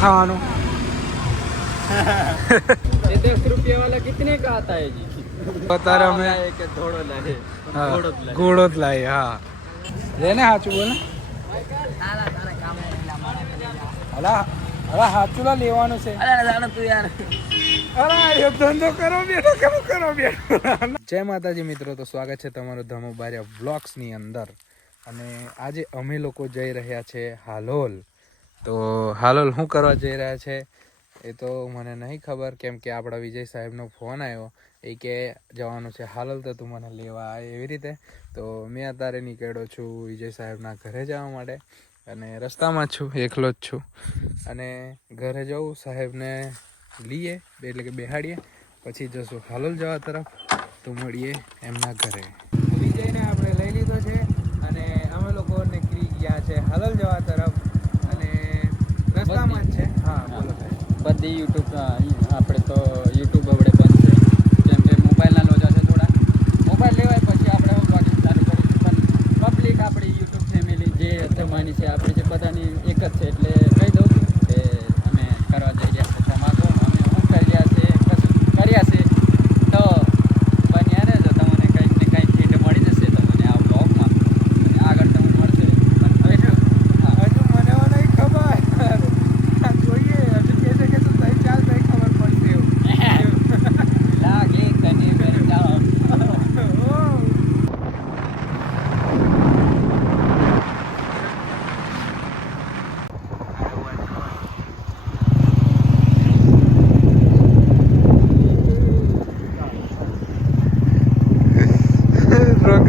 ખાવાનું. દસ રૂપિયા વાળા કિતને કા આતા અત્યારે અમે ઘોડો જ લાય. હા. લેને હાચું બોલે અલા અલા હાચું લેવાનું છે. અલા જાણે તું યાર. જય માતાજી મિત્રો તો સ્વાગત છે તમારું ધમો બાર્યા બ્લોગ્સની અંદર. અને આજે અમે લોકો જઈ રહ્યા છે હાલોલ. તો હાલોલ શું કરવા જઈ રહ્યા છે? એ તો મને નહીં ખબર, કેમ કે આપણા વિજય સાહેબનો ફોન આવ્યો. એ કે જવાનું છે હાલોલ, તો તું મને લેવા એવી રીતે. તો મેં અત્યારે નીકળ્યો છું વિજય સાહેબના ઘરે જવા માટે અને રસ્તામાં છું, એકલો જ છું. અને ઘરે જવું સાહેબને લઈએ, એટલે કે બેહાડીએ. પછી જશું હાલોલ જવા તરફ, તો મળીએ એમના ઘરે. વિજયને આપણે લઈ લીધો છે અને અમે લોકો નીકળી ગયા છે હાલોલ જવા તરફ. રસ્તામાં જ છે. હા બધી યુટ્યુબ આપણે તો YouTube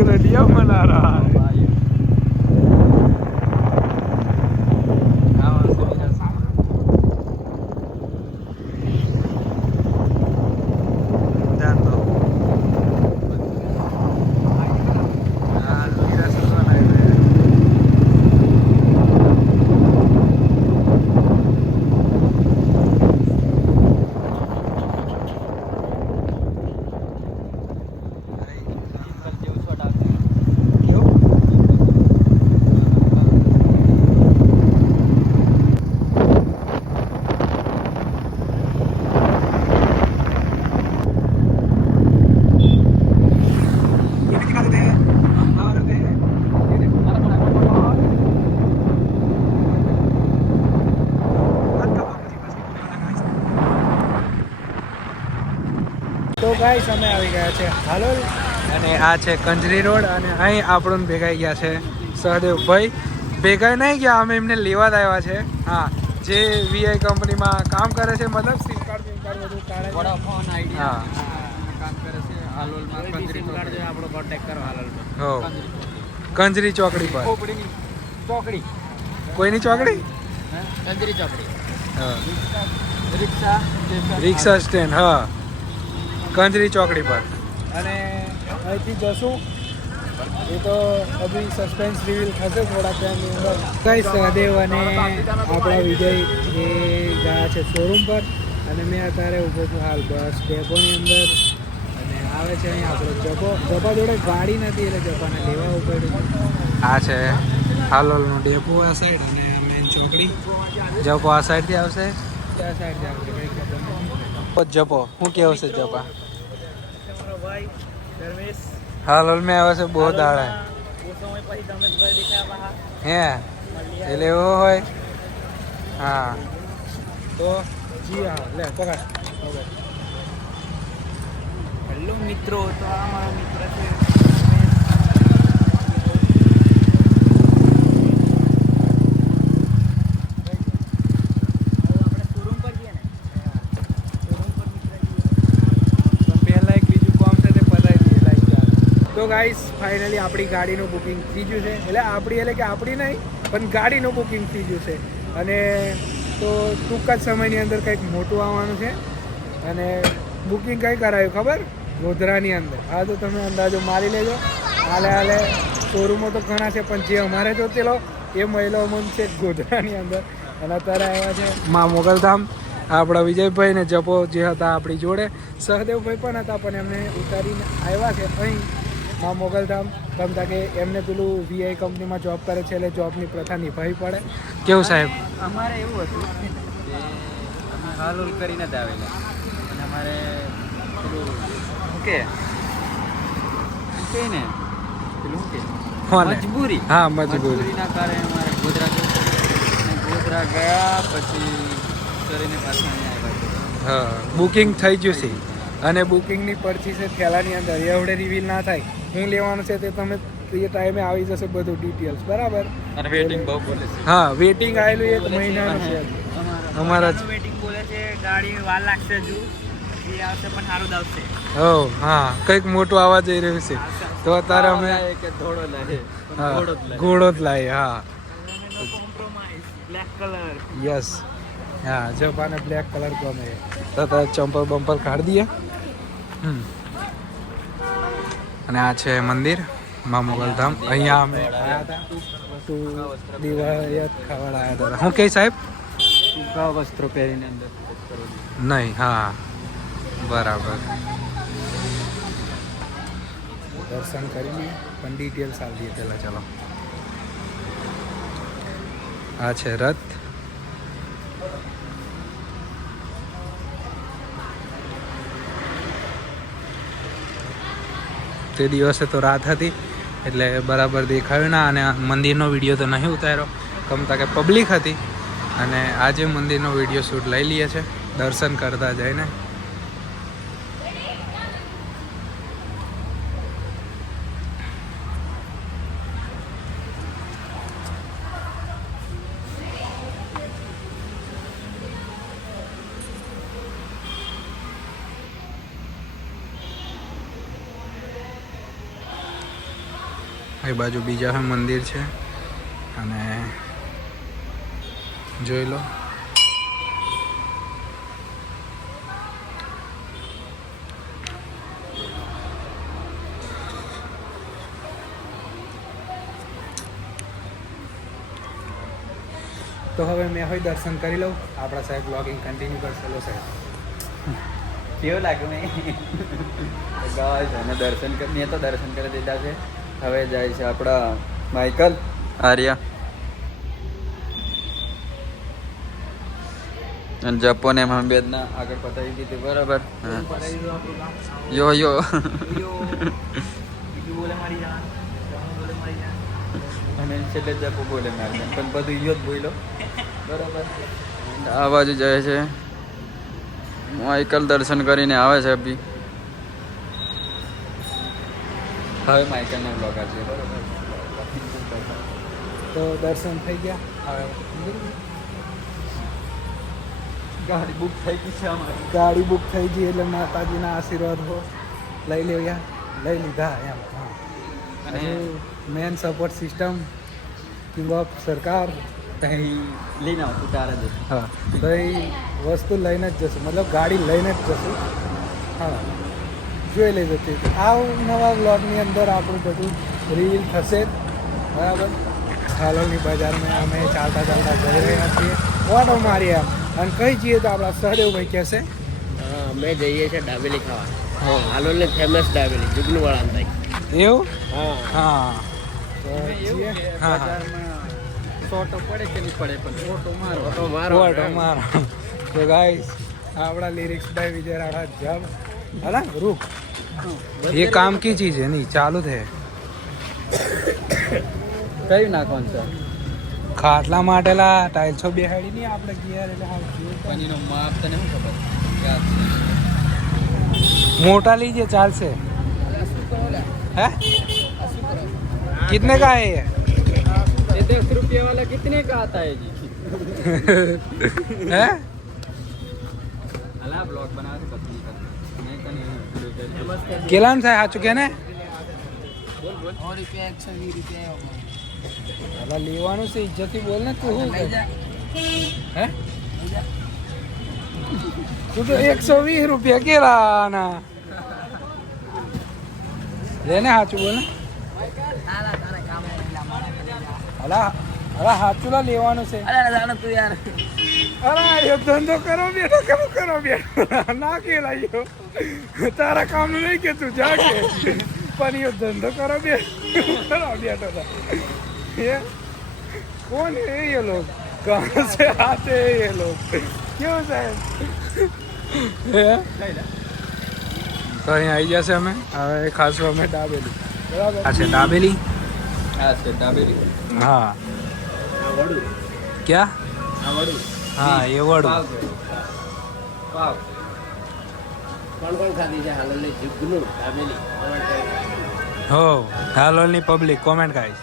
रगरलिया बना रहा है Guys અમે આવી ગયા છે. હાલોલ અને આ છે કંજરી રોડ અને અહીં આપણું ભેગાઈ ગયા છે સહદેવભાઈ. ભેગાઈ નહીં ગયા અમે એમને લેવા જ આવ્યા છે. હા જે વીઆઈ કંપનીમાં કામ કરે છે મતલબ સિમ કાર્ડ સિમ કાર્ડ બધું કાઢે છે. વડાફોન આઈડિયા હા. કામ કરે છે હાલોલમાં કાર્ડ જો આપણો કોન્ટેક્ટ કરો હાલોલમાં. હો. કંજરી ચોકડી પર. ચોકડી. કોઈની ચોકડી? કંજરી ચોકડી. હા. રિક્ષા રિક્ષા. સ્ટેન્ડ હા. કંજરી ચોકડી પર. અને અહીંથી જશું. એ તો અભી સસ્પેન્સ રિવીલ થશે થોડા ટાઈમની અંદર. કઈ સહદેવ અને આપણા વિજય એ ગયા છે શોરૂમ પર. અને મેં અત્યારે ઊભો છું હાલ બસ ડેપોની અંદર. અને આવે છે અહીં આપણો જપો જપા જોડે ગાડી નથી એટલે જપાને લેવા પડ્યું આ છે હાલોલનો ડેપો આ સાઈડ અને મેન ચોકડી. જપો આ સાઈડથી આવશે? ત્યાં સાઈડથી આવશે કંઈ ખબર જપો. શું કેવું છે જપા? હાલ મેં આવે છે બહુ દાડા. હે? એટલે એવો હોય? હા. તો જી હા, લે, પકડ. હેલો મિત્રો, તો આ મારો મિત્ર છે તો પહેલા એક બીજું કામ છે તે પતાવી દઈએ લાઈક ચાલો તો ગાઈસ ફાઇનલી આપણી ગાડીનું બુકિંગ થઈ ગયું છે. એટલે આપણી એટલે કે આપણી નહીં, પણ ગાડીનું બુકિંગ થઈ ગયું છે. અને તો ટૂંક જ સમયની અંદર કંઈક મોટું આવવાનું છે. અને બુકિંગ કઈ કરાયું, ખબર? ગોધરાની અંદર. હા, તો તમે અંદાજો મારી લેજો. હાલે હાલે. શોરૂમો તો ઘણા છે, પણ જે અમારે જોતેલો, એ મહિલાઓ મન છે ગોધરાની અંદર. અને અત્યારે આવ્યા છે મા મોગલધામ. આપણા વિજયભાઈ ને જપો જે હતા આપણી જોડે. સહદેવભાઈ પણ હતા, પણ એમને ઉતારીને આવ્યા છે અહીં. મા મોગલધામ ગમતા કે એમને પેલું વીઆઈ કંપનીમાં જોબ કરે છે એટલે જોબની પ્રથા નિભાવી પડે. કેવું સાહેબ? અમારે એવું હતું કે હાલોલ કરીને જ આવેલા. અને અમારે પેલું ઓકે કે? ને? પેલું કે? મજબૂરી. હા મજબૂરી. મજબૂરીના કારણે અમારે ગોધરા ગોધરા ગયા પછી કરીને પાછા અહીંયા આવ્યા. હા બુકિંગ થઈ ગયું છે. અને બુકિંગની પરચી છે થેલાની અંદર એવડે રિવીલ ના થાય. હું લેવાનું છે તે તમે એ ટાઈમે આવી જશે બધું ડિટેલ્સ બરાબર? અને વેટિંગ બહુ બોલે છે. હા વેટિંગ આવેલું એક મહિનાનું છે. અમારા વેટિંગ બોલે છે ગાડી વાર લાગશે હજુ. એ આવશે પણ સારું જ આવશે. હો હા કંઈક મોટું આવા જઈ રહ્યું છે. તો અત્યારે અમે ઘોડો જ લાવીએ હા. બ્લેક કલર યસ હા જો પાને બ્લેક કલર ગમે. તો તારે ચંપલ બમ્પર કાઢી દઈએ. હમ. અને આ છે મંદિર મા મોગલધામ અહીંયા અમે આવ્યા હતા. તો દિવાળી ખાવાડા આવ્યા હતા. હું કે સાહેબ? ટૂંકા વસ્ત્રો પહેરીને અંદર. નહીં હા. બરાબર. દર્શન કરીને પણ ડિટેલ્સ આવી પહેલાં ચાલો. આ છે રથ. તે દિવસે તો રાત હતી, એટલે બરાબર દેખાયું ના અને મંદિરનો વીડિયો તો નહીં ઉતાર્યો. કમતા કે પબ્લિક હતી. અને આજે મંદિરનો વીડિયો શૂટ લઈ લઈએ છે. દર્શન કરતા જઈને. એ બાજુ બીજા હોય મંદિર છે. અને જોઈ લો. તો હવે મેં હોય દર્શન કરી લઉં. આપણા સાહેબ બ્લોગિંગ કન્ટિન્યુ કરશે. લો સાહેબ. કેવું લાગ્યું મેં? ગાઈસ અને દર્શન કરી મેં તો દર્શન કરી દીધા છે. હવે જાય છે આપણા માઇકલ. આર્યા. અને જપોને એમાં બેદના આગળ પતાવી દીધી બરાબર. યો યો. અને છેલ્લે જપો બોલે મારે પણ બધું યો જ બોલ્યો. બરાબર. આ બાજુ જાય છે. માઇકલ દર્શન કરીને આવે છે બી હવે માઇકલના બ્લોગ બરાબર તો દર્શન થઈ ગયા. હવે ગાડી બુક થઈ ગઈ છે અમારી. ગાડી બુક થઈ ગઈ એટલે માતાજીના આશીર્વાદ હો. લઈ લેવ્યા લઈ લીધા એમ હા. અને મેન સપોર્ટ સિસ્ટમ કિંવા સરકાર. અહીં લઈને આવતું તારા જ હા. તો એ વસ્તુ લઈને જ જશું. મતલબ ગાડી લઈને જ જશું. હા. જોઈ લેજો તે. આ નવા બ્લોગની અંદર આપણું બધું રીલ થશે. બરાબર? હાલોલની બજારમાં અમે ચાલતા ચાલતા જઈ રહ્યા છીએ. ઓટો મારી અને કઈ જઈએ તો આપણા સહદેવભાઈ કહેશે અમે જઈએ છીએ ડાબેલી ખાવા. હા. હાલોલ ફેમસ ડાબેલી જુગનું વાળા એવું? હા. હા. હા હા. ફોટો પડે કે નહીં પડે પણ ફોટો મારો. તો મારો ઓટો મારો. તો ગાઈસ આપણા લિરિક્સ ભાઈ વિજય રાઠા જમ. હા રૂક ये काम की चीज है नहीं चालू थे કયું નાખવાનું છે ખાટલા માટેલા ટાઇલ્સો બેહાડી નહીં આપણે ગિયર એટલે હાવ જોયું તો. પણ એનું માપ તને શું ખબર યાદ છે मोटा लीजिए चाल से है कितने का है ये ये दस रुपये वाला कितने का आता है जी है अला ब्लॉग बना के કેલામ થાય સાચું કે ને? હવે લેવાનું છે ઇજ્જતથી બોલ ને તું શું હે? તું તો એકસો વીસ રૂપિયા કેલાના. લે ને સાચું બોલ ને. અલા અરે હાચું લેવાનું છે. અરે જાણે તું યાર. અરે એ ધંધો કરો બેઠો કેમ કરો બેઠો. ના કે લાગ્યો તારા કામ નહીં કે તું જા કે. પણ એ ધંધો કરો બે. કરો બેઠો એ કોણ એ એ લોક? કોણ છે? હાથે એ લોક. કેવું સાહેબ તો અહીં આવી જશે અમે. હવે ખાસું અમે ડાબેલી. બરાબર. આ છે ડાબેલી? આ છે ડાબેલી. હા. ક્યાં? આ વડું. હા એ વડું. પાવ કોણ કોણ ખાધી છે? હાલની જીભનું દાબેલી હો હાલોલની પબ્લિક કોમેન્ટ ગાઈસ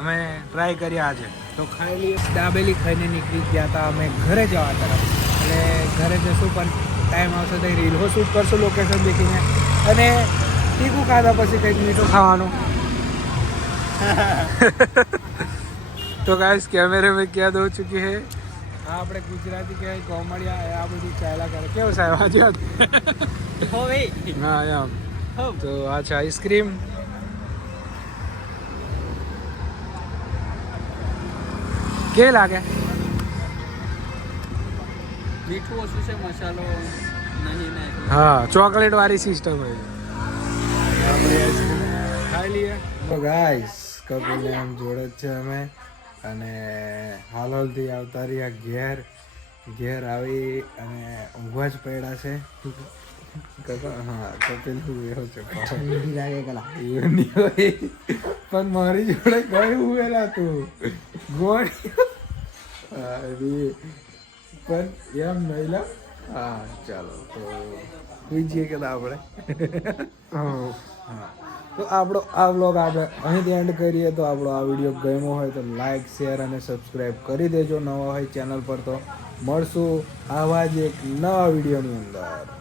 અમે ટ્રાય કર્યા આજે. તો ખાઈ દાબેલી ખાઈને નીકળી ગયા હતા. અમે ઘરે જવા તરફ. એટલે ઘરે જશું પણ ટાઈમ આવશે તો રીલો શૂટ કરશું લોકેશન દેખીને. અને તીખું ખાધા પછી કંઈક મીઠું ખાવાનું. તો ગાઈસ कैमरे में क्या दो चुकी है આ આપણે ગુજરાતી કહેવાય કોમેડિયા આ બધું ચાલ્યા કરે કેવું સાહેબ આજે હોવે હા એમ તો આ છે આઈસ્ક્રીમ કે લાગે મીઠું ઓછું છે મસાલો નહીં નાખ્યો હા ચોકલેટ વાળી સિસ્ટમ હોય ખાઈ લઈએ તો ગાઈસ કપિલ એમ જોડે જ છે અમે અને હાલોલથી આવતા રહ્યા ઘેર ઘેર આવી અને ઊંઘવા જ પડ્યા છે. પણ મારી જોડે ગઈ ઉભેલા તું. ગોળી. પણ એમ નહીં લા. હા ચાલો તો બીજીએ જઈએ કે આપણે. હા. તો આપણો આ વ્લોગ આપણે અહીંથી એન્ડ કરીએ તો આપણો આ વીડિયો ગમ્યો હોય તો લાઈક શેર અને સબસ્ક્રાઈબ કરી દેજો નવા હોય ચેનલ પર તો. મળશું આવા જ એક નવા વિડીયોની અંદર.